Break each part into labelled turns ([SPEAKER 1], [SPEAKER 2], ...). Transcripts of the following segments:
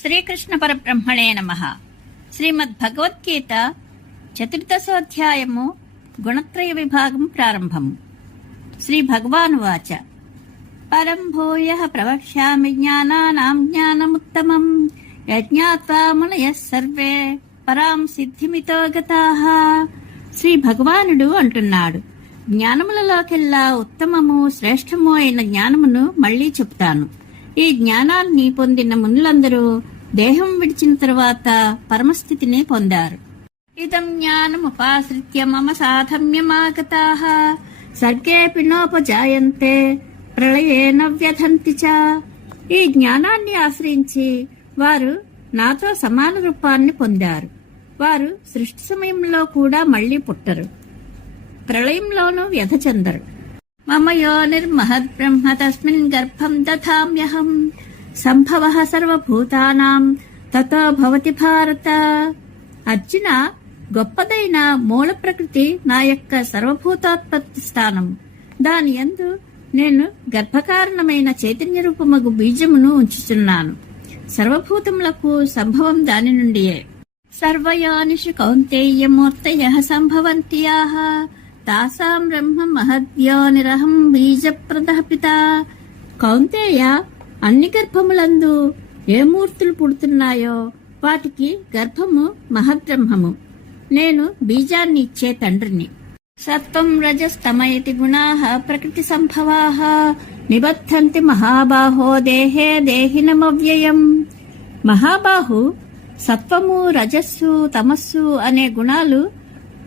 [SPEAKER 1] శ్రీకృష్ణ పరబ్రహ్మణే నమ. శ్రీమద్ భగవద్గీత చతుర్దశోధ్యాయము గుణత్రయ విభాగం ప్రారంభము. శ్రీ భగవానువాచ పరం భూయ ప్రవక్ష్యామి జ్ఞానానాం జ్ఞానముత్తమం యజ్ఞాత్వా మునయ సర్వే పరాం సిద్ధిమితో గతాః. శ్రీ భగవానుడు అంటున్నాడు జ్ఞానములలోకెల్లా ఉత్తమము శ్రేష్టము అయిన జ్ఞానమును మళ్ళీ చెప్తాను ఈ జ్ఞానాన్ని పొందిన మునులందరూ దేహం విడిచిన తరువాత పరమస్థితిని పొందారు. ఇదం జ్ఞానముపాశ్రిత్య మమ సాధమ్యమాగతా. సర్గేపి నోపజాయంతే ప్రళయేన వ్యథంతి చ. ఈ జ్ఞానాన్ని ఆశ్రయించి వారు నాతో సమాన రూపాన్ని పొందారు. వారు సృష్టి సమయంలో కూడా మళ్ళీ పుట్టరు. ప్రళయంలోనూ వ్యధ చెందరు. మమ యో నిర్మహద్బ్రహ్మ తస్మిన్ గర్భం దధామ్యహం సంభవ సర్వభూతానాం తతో భవతి భారత అర్జున గొప్పదైన మూల ప్రకృతి నా యొక్క సర్వభూతోత్పత్తి స్థానం దాని యందు నేను గర్భకారణమైన చైతన్య రూపముగు బీజమును ఉంచుచున్నాను. సర్వభూతములకు సంభవం దాని నుండియే. సర్వయానిషు కౌంతేయమూర్తయ సంభవంతి తాసాం బ్రహ్మ మహద్యోనిరహం బీజప్రద పిత కౌంతేయ అన్ని గర్భములందు ఏ మూర్తులు పుడుతున్నాయో? వాటికి గర్భము మహద్బ్రహ్మము. నేను బీజాన్ని ఇచ్చే తండ్రిని. సత్వం రజస్తమయతి గుణా ప్రకృతి సంభవా నిబద్ధంతి మహాబాహో దేహే దేహినమవ్యయం. మహాబాహు సత్వము రజస్సు తమస్సు అనే గుణాలు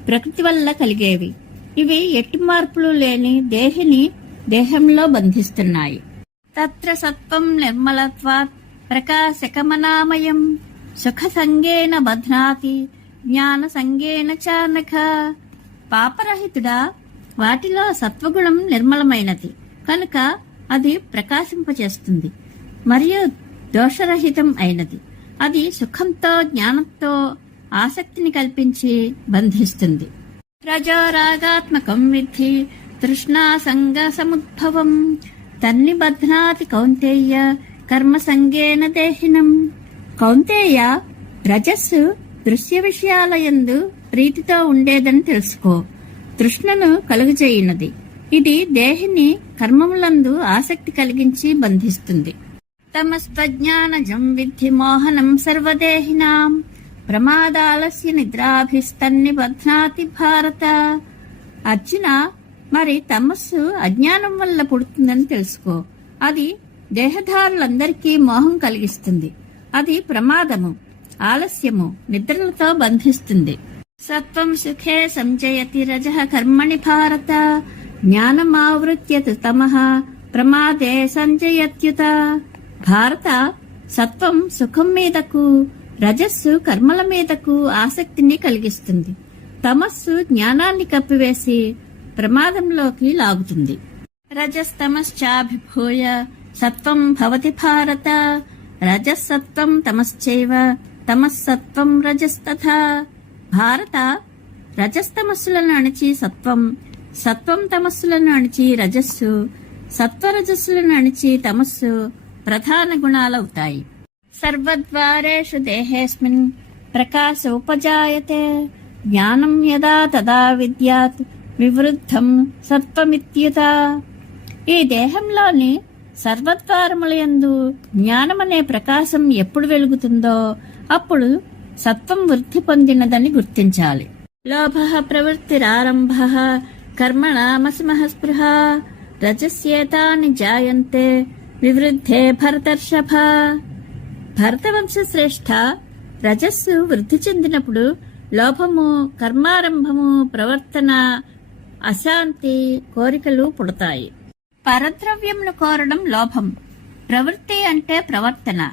[SPEAKER 1] ప్రకృతి వల్ల కలిగేవి. ఇవి ఎట్టి మార్పులు లేని దేహిని దేహంలో బంధిస్తున్నాయి. తత్ర సత్వం నిర్మలత్వాత్ ప్రకాశకమనామయం సుఖ సంగేన బధ్నాతి జ్ఞాన సంగేన చానక. పాపరహితుడా వాటిలో సత్వగుణం నిర్మలమైనది. కనుక అది ప్రకాశింపచేస్తుంది. మరియు దోషరహితం అయినది. అది సుఖంతో జ్ఞానంతో ఆసక్తిని కల్పించి బంధిస్తుంది. రజోరాగాత్మకం విద్ధి తృష్ణా సంగ సముద్భవం. తన్ని బధ్నాతి కౌంతేయ కర్మ సంగేన దేహినం. కౌంతేయ రజస్సు దృశ్య విషయాలయందు ప్రీతితో ఉండేదని తెలుసుకో. తృష్ణను కలుగజేయునది ఇది దేహిని కర్మములందు ఆసక్తి కలిగించి బంధిస్తుంది. తమస్త్వజ్ఞానజం విద్ధి మోహనం సర్వదేహినాం. ప్రమాదాలస్య నిద్రాభిస్తన్ని బధ్నాతి భారత. అర్జున మరి తమస్సు అజ్ఞానం వల్ల పుడుతుందని తెలుసుకో. అది దేహధారులందరికీ మోహం కలిగిస్తుంది. అది ప్రమాదము ఆలస్యము నిద్రలతో బంధిస్తుంది. సత్వం సుఖే సంజయతి రజ కర్మణి భారత. జ్ఞానమావృత్య తమః ప్రమాదే సంజయత్యుత. భారత సత్వం సుఖం మీదకు రజస్సు కర్మల మీదకు ఆసక్తిని కలిగిస్తుంది. తమస్సు జ్ఞానాన్ని కప్పివేసి ప్రమాదంలోకి లాగుతుంది. రజస్తమశ్చాభిభూయ సత్వం భవతి భారత. రజసత్వం తమశ్చైవ తమస్సత్వం రజస్తథ. భారత రజస్తమస్సులను అణిచి సత్వం సత్వం తమస్సులను అణిచి రజస్సు సత్వరజస్సులను అణిచి తమస్సు ప్రధాన గుణాలవుతాయి. సర్వద్వారేషు దేహేస్మిన్ ప్రకాశ ఉపజాయతే జ్ఞానం యదా తదా విద్యాత్ వివృద్ధం సత్వమిత్యుత ఈ దేహంలోని సర్వద్వారములయందు జ్ఞానమనే ప్రకాశం ఎప్పుడు వెలుగుతుందో అప్పుడు సత్వం వృద్ధి పొందినదని గుర్తించాలి. లోభ ప్రవృత్తిరారంభ కర్మణామసిమహ స్పృహ రజస్యేతాని జాయంతే వివృద్ధే భరతర్షభ। భరతవంశ శ్రేష్ఠ రజస్సు వృద్ధి చెందినప్పుడు లోభము కర్మారంభము ప్రవర్తన అశాంతి కోరికలు పుడతాయి. పరద్రవ్యమును కోరడం లోభం. ప్రవృత్తి అంటే ప్రవర్తన.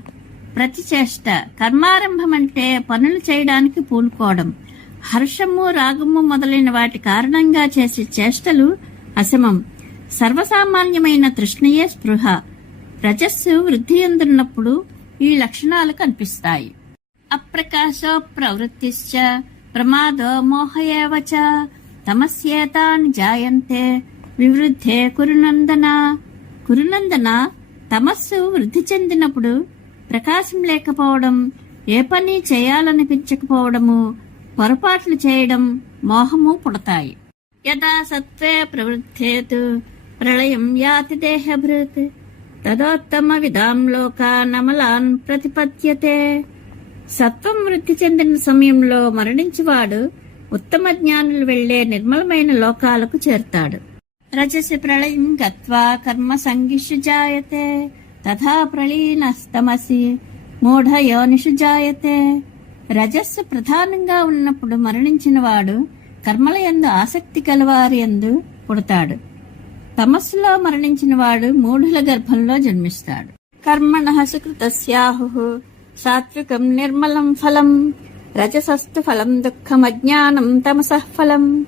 [SPEAKER 1] ప్రతిచేష్ట. కర్మారంభం అంటే పనులు చేయడానికి పూనుకోవడం. హర్షము రాగము మొదలైన వాటి కారణంగా చేసే చేష్టలు అసమం. సర్వసామాన్యమైన తృష్ణయే స్పృహ. రజస్సు వృద్ధి ఎందున్నప్పుడు ఈ లక్షణాలు కనిపిస్తాయి. అప్రకాశో ప్రవృత్తిశ్చ ప్రమాదో మోహయేవచ తమస్యేతాని జాయంతే వివృద్ధే కురునందన. కురునందన తమస్సు వృద్ధి చెందినప్పుడు ప్రకాశం లేకపోవడం ఏ పని చేయాలనిపించకపోవడము పొరపాట్లు చేయడం మోహము పుడతాయి. యదా సత్వే ప్రవృద్ధేతు ప్రళయం యాతి దేహభృత్. తదోత్తమ విధాం నమలాన్ ప్రతిపద్యతే. సత్వం వృద్ధి చెందిన సమయంలో మరణించువాడు ఉత్తమ జ్ఞానులు వెళ్ళే నిర్మలమైన లోకాలకు చేరుతాడు. రజసి ప్రళయం గత్వా కర్మ సంగిషు జాయతే. తథా ప్రళీనస్తమసి మూఢయోనిషు జాయతే. రజస్సు ప్రధానంగా ఉన్నప్పుడు మరణించిన వాడు కర్మల ఎందు ఆసక్తి కలవారి ఎందు పుడతాడు. తమస్సులో మరణించిన వాడు మూఢుల గర్భంలో జన్మిస్తాడు. కర్మణ సుకృతస్యాహు. సాత్వికం నిర్మలం ఫలం. రజసస్తు ఫలం దుఃఖం అజ్ఞానం తమసః ఫలం.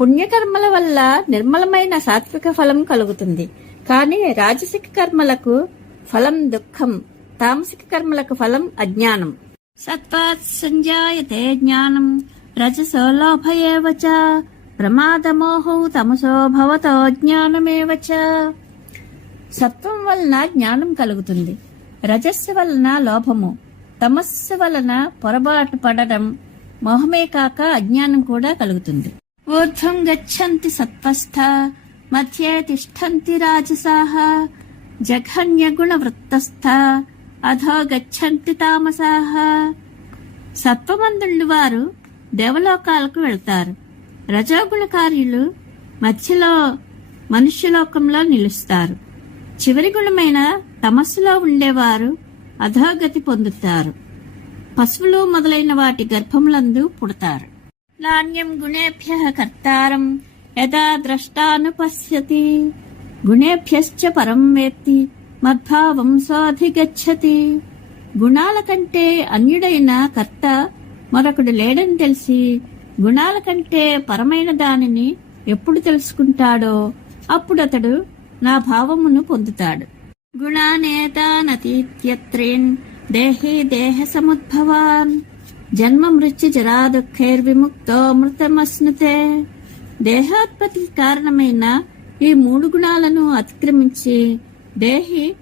[SPEAKER 1] పుణ్యకర్మల వల్ల నిర్మలమైన సాత్విక ఫలం కలుగుతుంది. కానీ రాజసిక కర్మలకు ఫలం దుఃఖం తామసిక కర్మలకు ఫలం అజ్ఞానం. సత్వాత్ సంజాయతే జ్ఞానం. రజసో లోభయేవచ ప్రమాదమోహౌ తమసో భవతో జ్ఞానమేవ సత్వం వలన జ్ఞానం కలుగుతుంది. రజస్సు వలన లోభము. తమస్సు వలన పొరపాటు పడడం. మోహమే కాక అజ్ఞానం కూడా కలుగుతుంది. ఊర్ధ్వం గచ్చంతి సత్వస్థ. మధ్యే తిష్టంతి రాజసాహ జఘన్య గుణ వృత్తస్థ అధో గచ్చంతి తామసాహ సత్వమందుళ్ళు వారు దేవలోకాలకు వెళ్తారు. రజోగుణకార్యులు మధ్యలో మనుష్యలోకంలో నిలుస్తారు. చివరి గుణమైన తమస్సులో ఉండేవారు అధోగతి పొందుతారు. పశువులు మొదలైన వాటి గర్భములందు పుడతారు. నాణ్యం గుణేభ్య కర్తారం యదా ద్రష్టానుపశ్యతి. గుణేభ్యశ్చ పరం వేత్తి మద్భావం సోధిగచ్చతి గుణాల కంటే అన్యుడైన కర్త మరొకడు లేడని తెలిసి గుణాల కంటే పరమైన దానిని ఎప్పుడు తెలుసుకుంటాడో అప్పుడు అతడు నా భావమును పొందుతాడు. గుణానేతానతీత్యత్రేన్ దేహి దేహ సముద్భవాన్. జన్మ మృత్యు జరా దుఃఖైర్విముక్తో మృతమస్నుతే దేహోత్పత్తికి కారణమైన ఈ మూడు గుణాలను అతిక్రమించి దేహి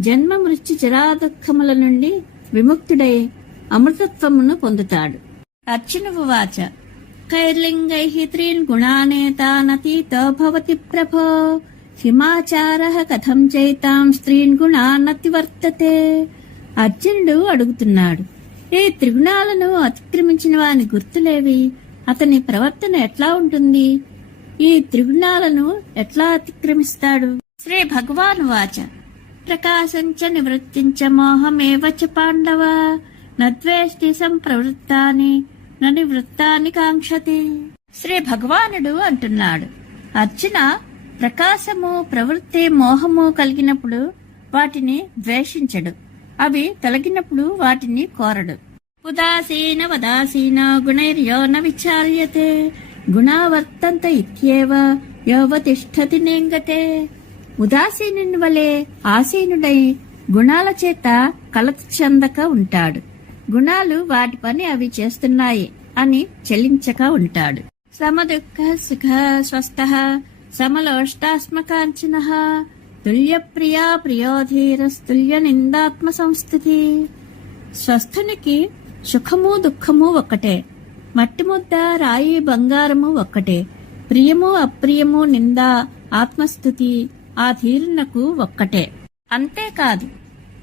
[SPEAKER 1] జన్మ మృత్యు జరా దుఃఖముల నుండి విముక్తుడై అమృతత్వమును పొందుతాడు. అర్చునువాచ ఉవాచ కైర్లింగై త్రీన్ గుణానేతానతీతో భవతి ప్రభో. హిమాచార కథం చైతాం స్త్రీన్ గుణానతివర్తతే అర్జునుడు అడుగుతున్నాడు ఈ త్రిగుణాలను అతిక్రమించిన వాని గుర్తులేవి? అతని ప్రవర్తన ఎట్లా ఉంటుంది? ఈ త్రిగుణాలను ఎట్లా అతిక్రమిస్తాడు? శ్రీ భగవాన్ వాచ ప్రకాశంచ నివృత్తించ మోహమేవ చ పాండవ. నద్వేష్టి సంప్రవృత్తాని నని వృత్తాన్ని కాంక్షతి. శ్రీ భగవానుడు అంటున్నాడు. అర్జున ప్రకాశము ప్రవృత్తి మోహము కలిగినప్పుడు వాటిని ద్వేషించడు. అవి తొలగినప్పుడు వాటిని కోరడు. ఉదాసీన వదాసీన గుణైర్యో న విచార్యతే. గుణావర్తంత ఇత్యేవ యోవతిష్ఠతి నేంగతే. ఉదాసీనుని వలె ఆసీనుడై గుణాల చేత కలత చెందక ఉంటాడు. గుణాలు వాటి పని అవి చేస్తున్నాయి అని చెల్లించక ఉంటాడు. సమదుఃఖ సుఖ స్వస్థ సమలోష్టాస్మకాంచిన తుల్య ప్రియా ప్రియోధీరస్తుల్య నిందాత్మ సంస్థితి. స్వస్థునికి సుఖము దుఃఖము ఒక్కటే. మట్టి ముద్ద రాయి బంగారము ఒక్కటే. ప్రియము అప్రియము నింద ఆత్మస్థుతి ఆ తీరునకు ఒక్కటే. అంతేకాదు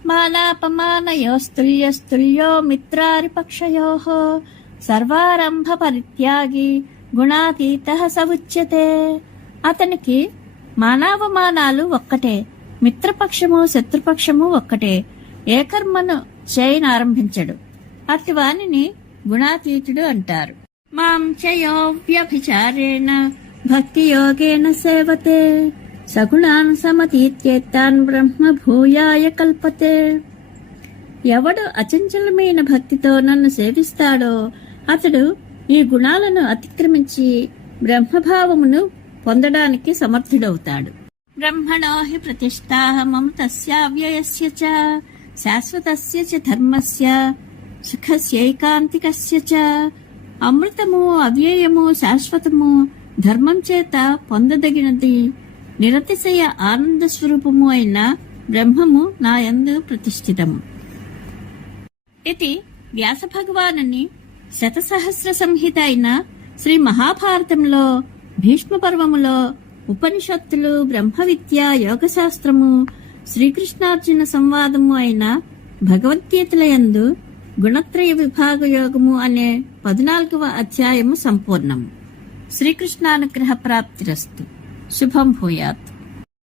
[SPEAKER 1] మానాపమానయోస్తుల్యస్తుల్యో మిత్రారిపక్షయోః సర్వారంభ పరిత్యాగి గుణాతీత సవుచ్యతే అతనికి మానవమానాలు ఒక్కటే మిత్రపక్షము శత్రుపక్షము ఒక్కటే. ఏ కర్మను చేయనారంభించడు అట్టి వానిని గుణాతీతుడు అంటారు. మాం చయో వ్యభిచారేణ భక్తి యోగేన సేవతే। సగుణాన్ సమతీత్యేత్తాన్ బ్రహ్మ భూయాయ కల్పతే. ఎవడు అచంచలమైన భక్తితో నన్ను సేవిస్తాడో అతడు ఈ గుణాలను అతిక్రమించి బ్రహ్మభావమును పొందడానికి సమర్థుడవుతాడు. బ్రహ్మణో హి ప్రతిష్టాహమృతస్యావ్యయస్య చ శాశ్వతస్య చ ధర్మస్య సుఖస్యైకాంతికస్య చ అమృతము అవ్యయము శాశ్వతము ధర్మం చేత పొందదగినది నిరతిశయ ఆనంద స్వరూపము అయిన బ్రహ్మము నా యందు ప్రతిష్ఠితము. ఇది వ్యాస వ్యాసభగవానుని శతసహస్ర సంహిత అయిన శ్రీ మహాభారతంలో భీష్మ పర్వములో ఉపనిషత్తులు బ్రహ్మ విద్య యోగశాస్త్రము శ్రీకృష్ణార్జున సంవాదము అయిన భగవద్గీతల యందు గుణత్రయ విభాగ యోగము అనే పద్నాలుగవ అధ్యాయము సంపూర్ణము. శ్రీకృష్ణానుగ్రహ ప్రాప్తిరస్తు 食品行业。